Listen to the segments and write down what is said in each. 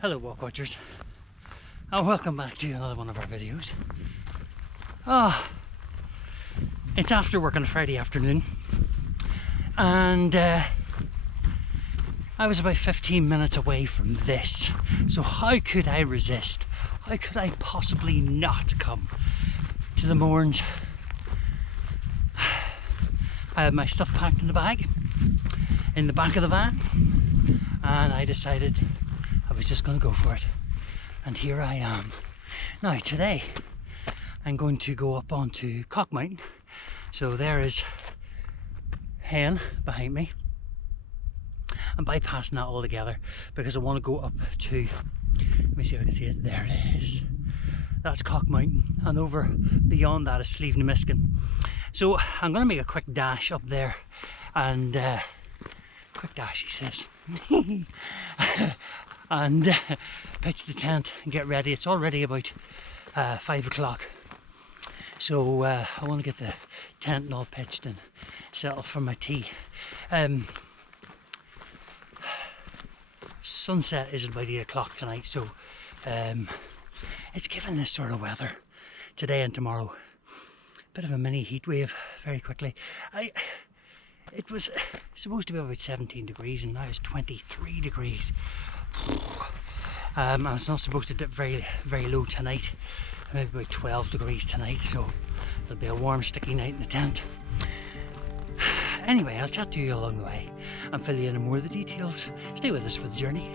Hello walk watchers, and welcome back to another one of our videos. It's after work on a Friday afternoon, and I was about 15 minutes away from this, so how could I resist? How could I possibly not come to the Mournes? I had my stuff packed in the bag, in the back of the van, and I decided I was just going to go for it, and here I am. Now today I'm going to go up onto Cock Mountain, so there is Hen behind me. I'm bypassing that altogether because I want to go up to, let me see if I can see it, there it is. That's Cock Mountain, and over beyond that is Slievemoughan. So I'm going to make a quick dash up there, and quick dash he says, and pitch the tent and get ready. It's already about 5 o'clock, so I want to get the tent and all pitched and settled for my tea. Sunset is at about 8 o'clock tonight, so it's given this sort of weather today and tomorrow. Bit of a mini heat wave very quickly. It was supposed to be about 17 degrees and now it's 23 degrees. And it's not supposed to dip very low tonight, maybe about 12 degrees tonight, so it'll be a warm sticky night in the tent. Anyway, I'll chat to you along the way and fill you in on more of the details. Stay with us for the journey.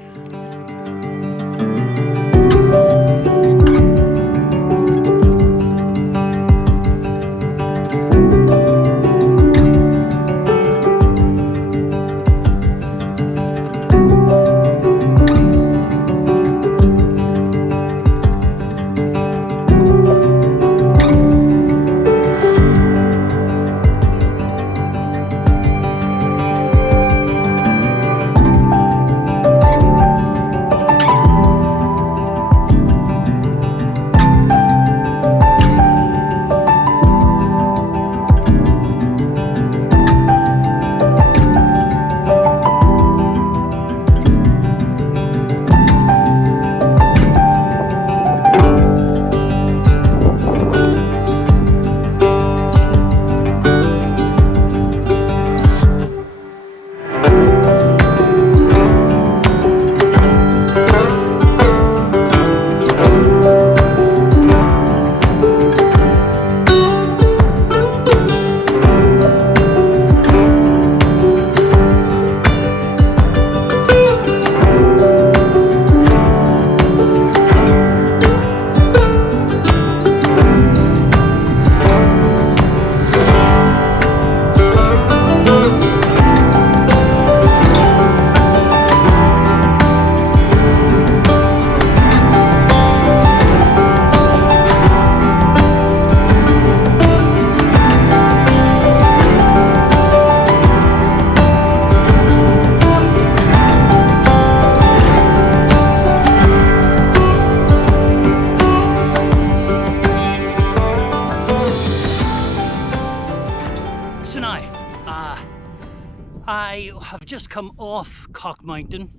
I have just come off Cock Mountain.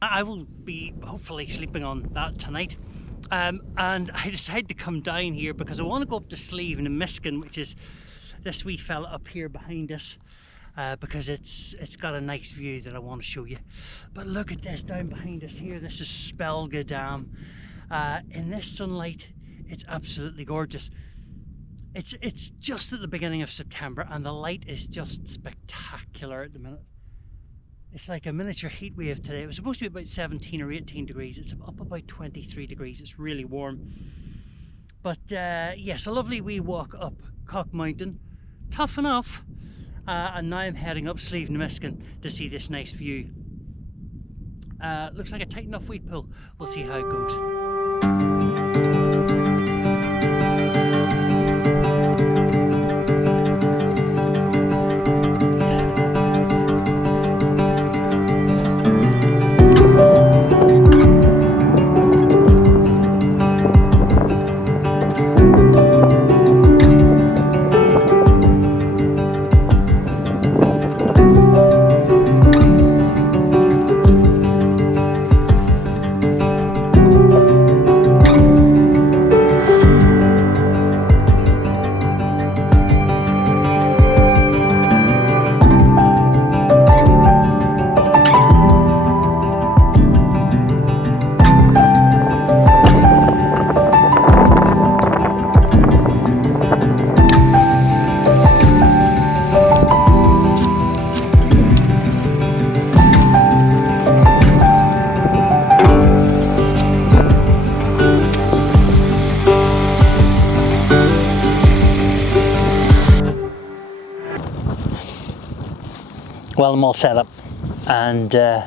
I will be hopefully sleeping on that tonight, and I decided to come down here because I want to go up to Slievemoughan, which is this wee fella up here behind us, because it's got a nice view that I want to show you. But look at this down behind us here. This is Spelga Dam. In this sunlight it's absolutely gorgeous. It's just at the beginning of September and the light is just spectacular at the minute. It's like a miniature heat wave today. It was supposed to be about 17 or 18 degrees. It's up about 23 degrees. It's really warm. But yes, a lovely wee walk up Cock Mountain. Tough enough. And now I'm heading up Slievemoughan to see this nice view. Looks like a tight enough wheat pull. We'll see how it goes. Well, I'm all set up, and the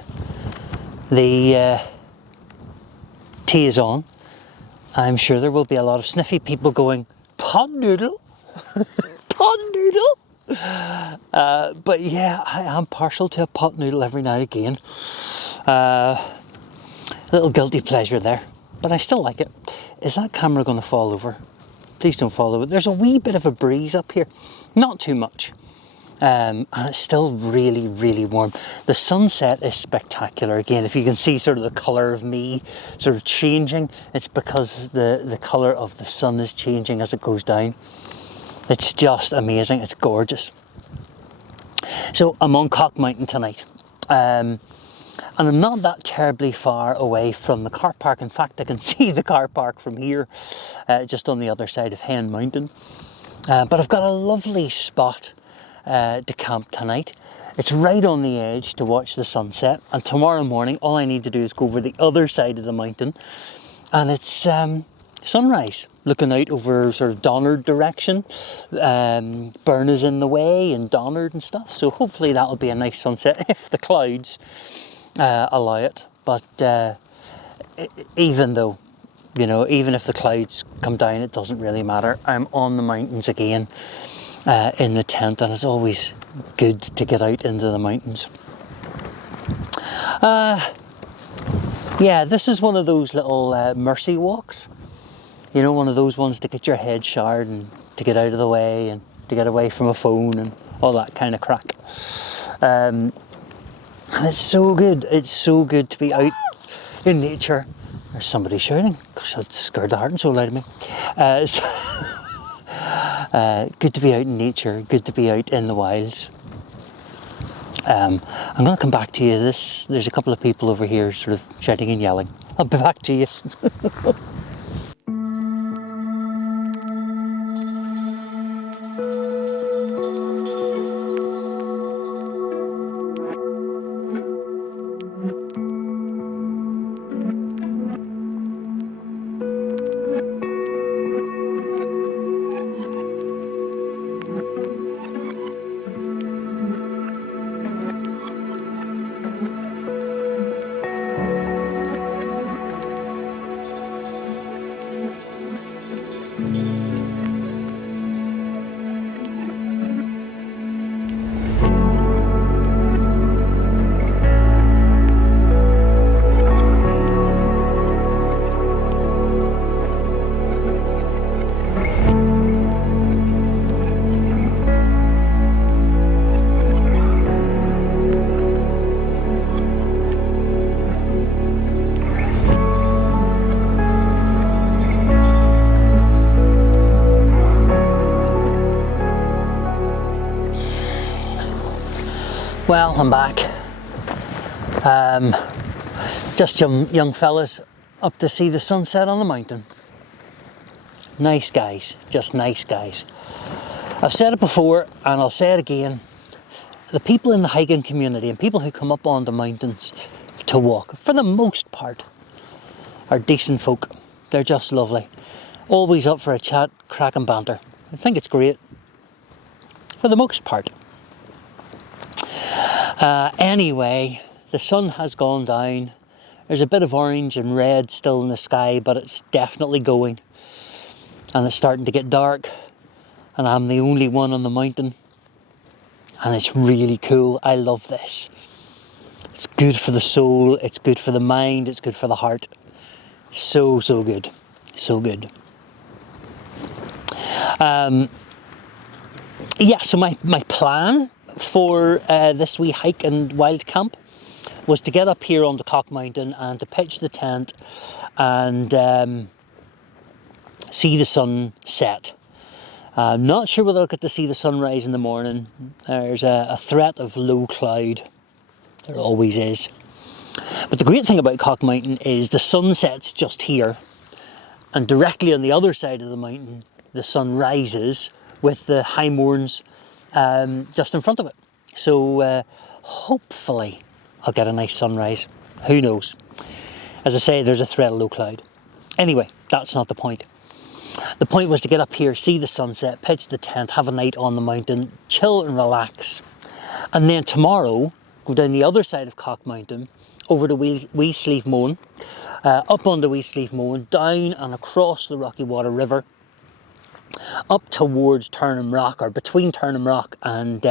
tea is on. I'm sure there will be a lot of sniffy people going, pot noodle? Pot noodle? But yeah, I am partial to a pot noodle every now and again. A little guilty pleasure there, but I still like it. Is that camera going to fall over? Please don't fall over. There's a wee bit of a breeze up here, not too much. And it's still really, really warm. The sunset is spectacular. Again, if you can see sort of the colour of me sort of changing, it's because the colour of the sun is changing as it goes down. It's just amazing. It's gorgeous. So I'm on Cock Mountain tonight. And I'm not that terribly far away from the car park. In fact, I can see the car park from here, just on the other side of Hen Mountain. But I've got a lovely spot to camp tonight. It's right on the edge to watch the sunset, and tomorrow morning all I need to do is go over the other side of the mountain, and it's sunrise, looking out over sort of Donard direction. Burn is in the way and Donard and stuff, so hopefully that'll be a nice sunset if the clouds allow it. But even though, you know, even if the clouds come down, it doesn't really matter. I'm on the mountains again. In the tent, and it's always good to get out into the mountains. Yeah, this is one of those little mercy walks, you know, one of those ones to get your head showered and to get out of the way and to get away from a phone and all that kind of crack. And it's so good to be out in nature. There's somebody shouting. Gosh, that scared the heart and soul out of me. Good to be out in nature, good to be out in the wilds. I'm going to come back to you. There's a couple of people over here sort of shouting and yelling. I'll be back to you. Well, I'm back. Just some young fellas up to see the sunset on the mountain. Nice guys, just nice guys. I've said it before and I'll say it again. The people in the hiking community and people who come up on the mountains to walk, for the most part, are decent folk. They're just lovely. Always up for a chat, crack and banter. I think it's great. For the most part. Anyway, the sun has gone down. There's a bit of orange and red still in the sky, but it's definitely going. And it's starting to get dark. And I'm the only one on the mountain. And it's really cool. I love this. It's good for the soul. It's good for the mind. It's good for the heart. So good. So good. Yeah, so my plan for this wee hike and wild camp was to get up here onto Cock Mountain and to pitch the tent and see the sun set. I'm not sure whether I'll get to see the sunrise in the morning. There's a threat of low cloud. There always is. But the great thing about Cock Mountain is the sun sets just here, and directly on the other side of the mountain the sun rises with the high moorns just in front of it. So hopefully I'll get a nice sunrise. Who knows? As I say, there's a threat of low cloud. Anyway, that's not the point. The point was to get up here, see the sunset, pitch the tent, have a night on the mountain, chill and relax. And then tomorrow, go down the other side of Cock Mountain, over to wee Slievemoughan, up on the wee Slievemoughan, down and across the Rocky Water River, up towards Turnham Rock, or between Turnham Rock and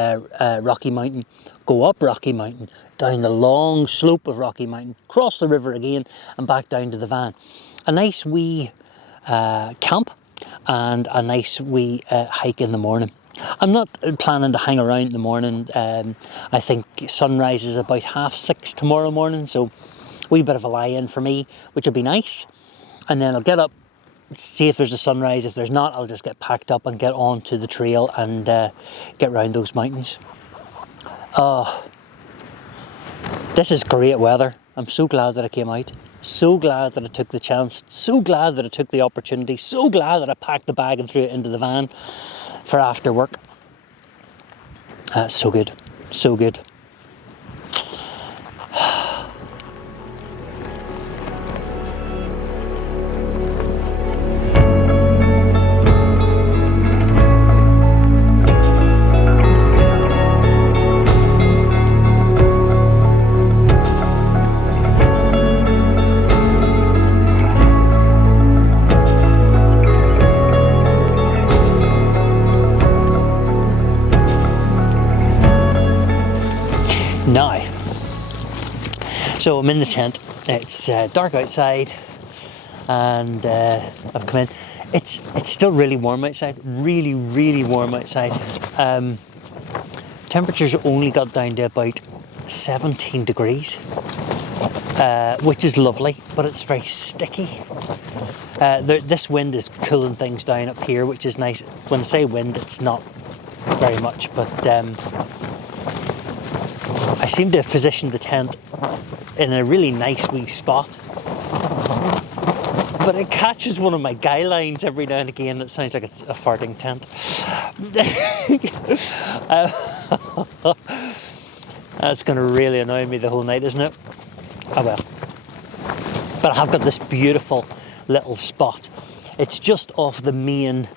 Rocky Mountain. Go up Rocky Mountain, down the long slope of Rocky Mountain, cross the river again, and back down to the van. A nice wee camp and a nice wee hike in the morning. I'm not planning to hang around in the morning. I think sunrise is about 6:30 tomorrow morning, so a wee bit of a lie-in for me, which will be nice. And then I'll get up, see if there's a sunrise. If there's not, I'll just get packed up and get on to the trail and get round those mountains. Oh, this is great weather. I'm so glad that I came out. So glad that I took the chance. So glad that I took the opportunity. So glad that I packed the bag and threw it into the van for after work. So good. So good. Now, so I'm in the tent. It's dark outside, and I've come in. It's still really warm outside. Really, really warm outside. Temperatures only got down to about 17 degrees, which is lovely, but it's very sticky. This wind is cooling things down up here, which is nice. When I say wind, it's not very much, but I seem to have positioned the tent in a really nice wee spot, but it catches one of my guy lines every now and again. It sounds like it's a farting tent. That's going to really annoy me the whole night, isn't it? Oh well. But I have got this beautiful little spot. It's just off the main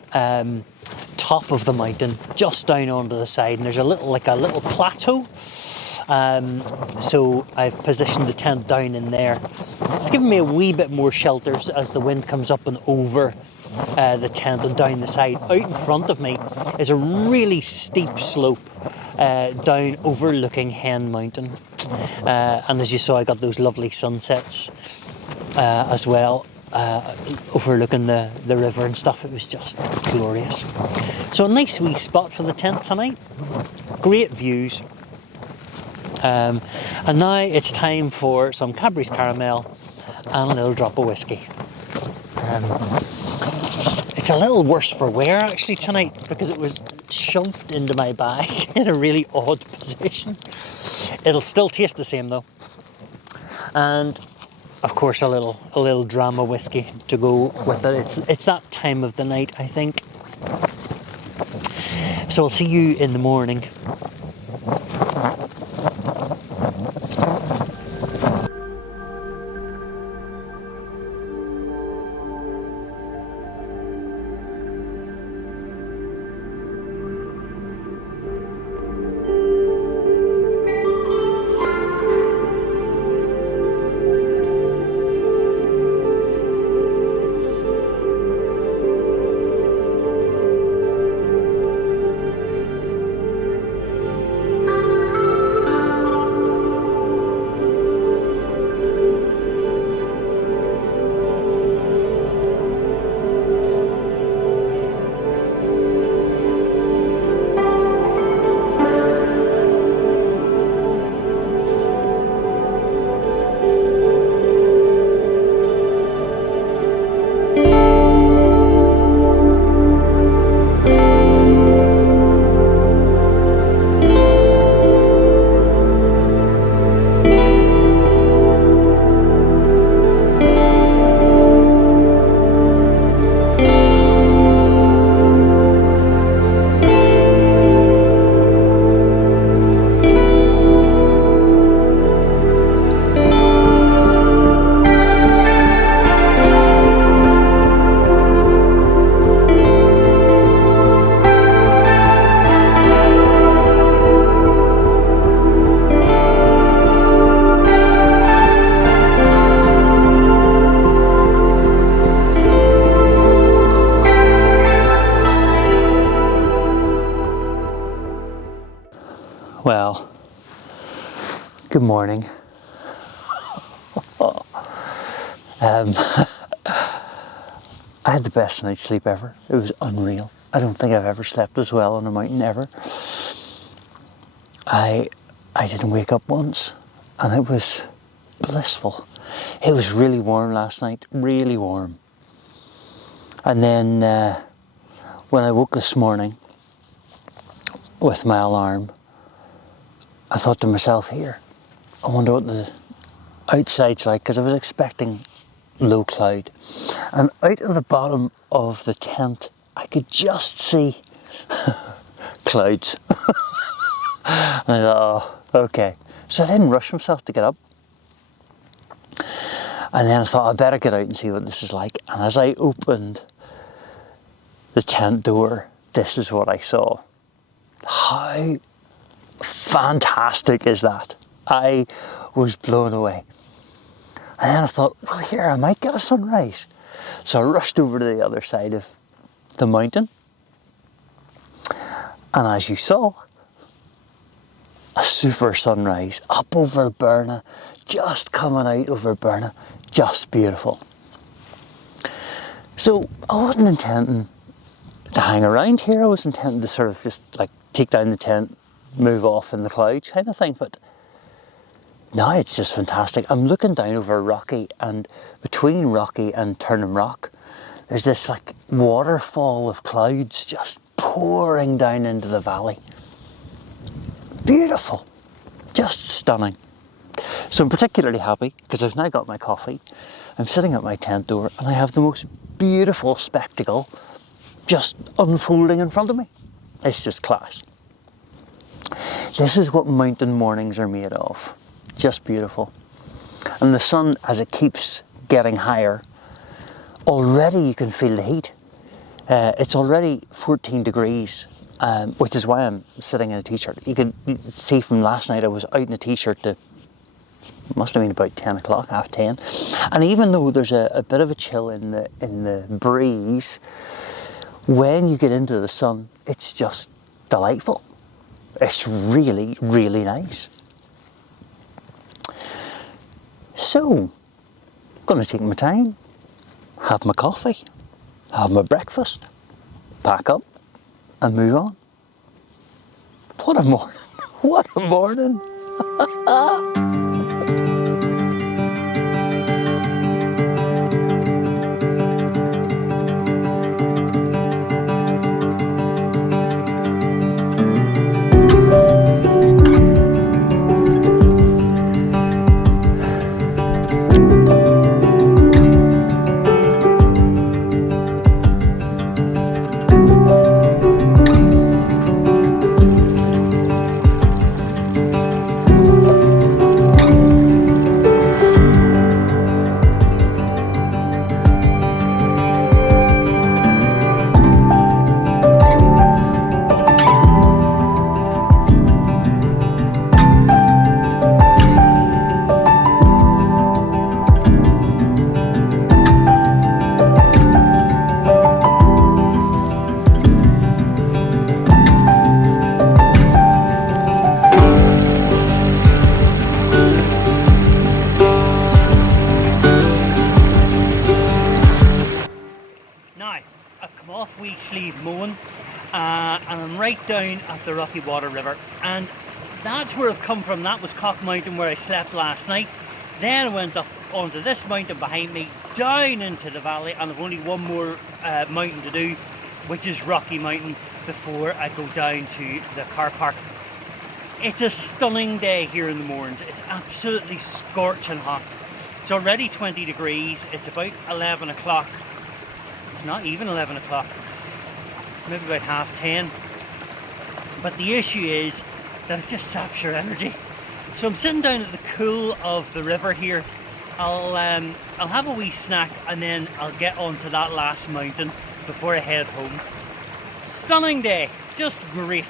top of the mountain, just down onto the side, and there's a little plateau. So I've positioned the tent down in there. It's giving me a wee bit more shelter as the wind comes up and over the tent and down the side. Out in front of me is a really steep slope down overlooking Hen Mountain. And as you saw, I got those lovely sunsets as well, overlooking the river and stuff. It was just glorious. So a nice wee spot for the tent tonight. Great views. And now it's time for some Cadbury's caramel and a little drop of whiskey. It's a little worse for wear actually tonight because it was shoved into my bag in a really odd position. It'll still taste the same though. And of course a little dram of whiskey to go with it. It's that time of the night, I think. So I'll see you in the morning. morning. I had the best night's sleep ever. It was unreal. I don't think I've ever slept as well on a mountain ever. I didn't wake up once, and it was blissful. It was really warm last night, really warm. And then when I woke this morning with my alarm, I thought to myself, here, I wonder what the outside's like, because I was expecting low cloud. And out of the bottom of the tent, I could just see clouds. And I thought, oh, okay. So I didn't rush myself to get up. And then I thought, I better get out and see what this is like. And as I opened the tent door, this is what I saw. How fantastic is that? I was blown away. And then I thought, well, here, I might get a sunrise. So I rushed over to the other side of the mountain. And as you saw, a super sunrise up over Burna, just coming out over Burna, just beautiful. So I wasn't intending to hang around here. I was intending to sort of just like take down the tent, move off in the clouds kind of thing. But now it's just fantastic. I'm looking down over Rocky, and between Rocky and Turnham Rock, there's this like waterfall of clouds just pouring down into the valley. Beautiful, just stunning. So I'm particularly happy because I've now got my coffee. I'm sitting at my tent door and I have the most beautiful spectacle just unfolding in front of me. It's just class. This is what mountain mornings are made of. Just beautiful. And the sun, as it keeps getting higher, already you can feel the heat. It's already 14 degrees, which is why I'm sitting in a t-shirt. You can see from last night I was out in a t-shirt to, must have been about 10 o'clock, half 10. And even though there's a bit of a chill in the breeze, when you get into the sun, it's just delightful. It's really, really nice. So, I'm going to take my time, have my coffee, have my breakfast, pack up and move on. What a morning! What a morning! Slievemoughan, and I'm right down at the Rocky Water River, and that's where I've come from. That was Cock Mountain where I slept last night. Then I went up onto this mountain behind me, down into the valley, and I've only one more mountain to do, which is Rocky Mountain, before I go down to the car park. It's a stunning day here in the Mournes. It's absolutely scorching hot. It's already 20 degrees. It's about 11 o'clock. It's not even 11 o'clock. Maybe about 10:30. But the issue is that it just saps your energy. So I'm sitting down at the cool of the river here. I'll have a wee snack and then I'll get onto that last mountain before I head home. Stunning day, just great.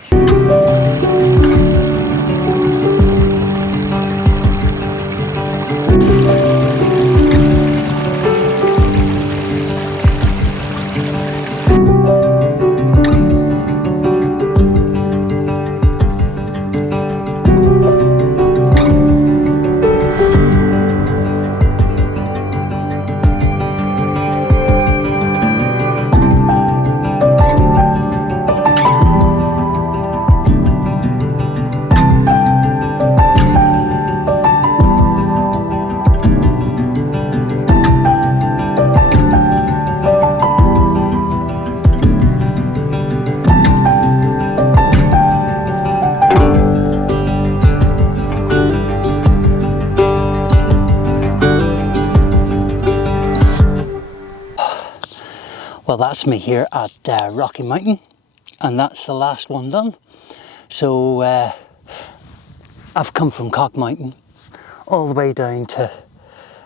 Well, that's me here at Rocky Mountain, and that's the last one done. So I've come from Cock Mountain all the way down to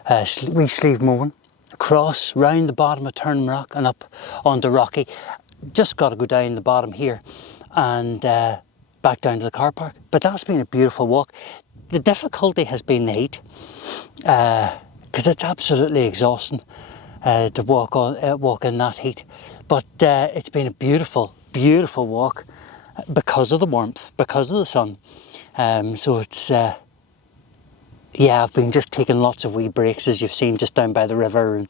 wee Slievemoughan, across, round the bottom of Turn Rock and up onto Rocky. Just got to go down the bottom here and back down to the car park. But that's been a beautiful walk. The difficulty has been the heat, because it's absolutely exhausting to walk in that heat. But it's been a beautiful, beautiful walk because of the warmth, because of the sun. So it's yeah, I've been just taking lots of wee breaks, as you've seen, just down by the river and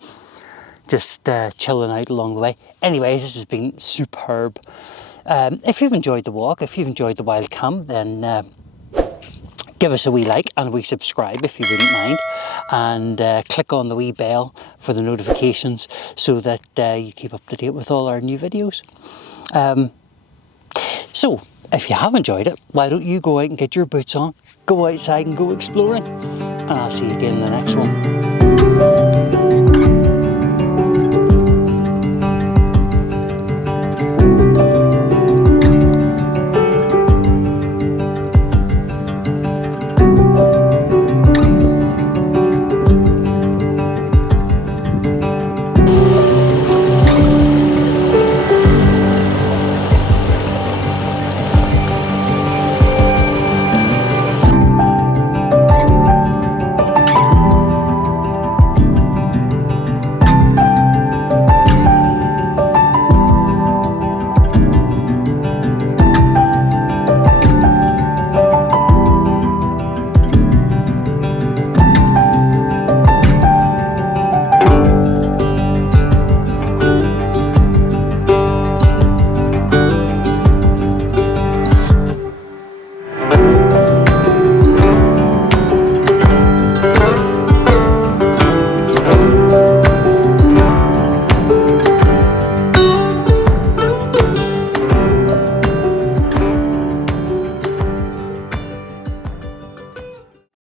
just chilling out along the way. Anyway, this has been superb. If you've enjoyed the walk, if you've enjoyed the wild camp, then give us a wee like and a wee subscribe if you wouldn't mind, and click on the wee bell for the notifications so that you keep up to date with all our new videos. So if you have enjoyed it, why don't you go out and get your boots on, go outside and go exploring, and I'll see you again in the next one.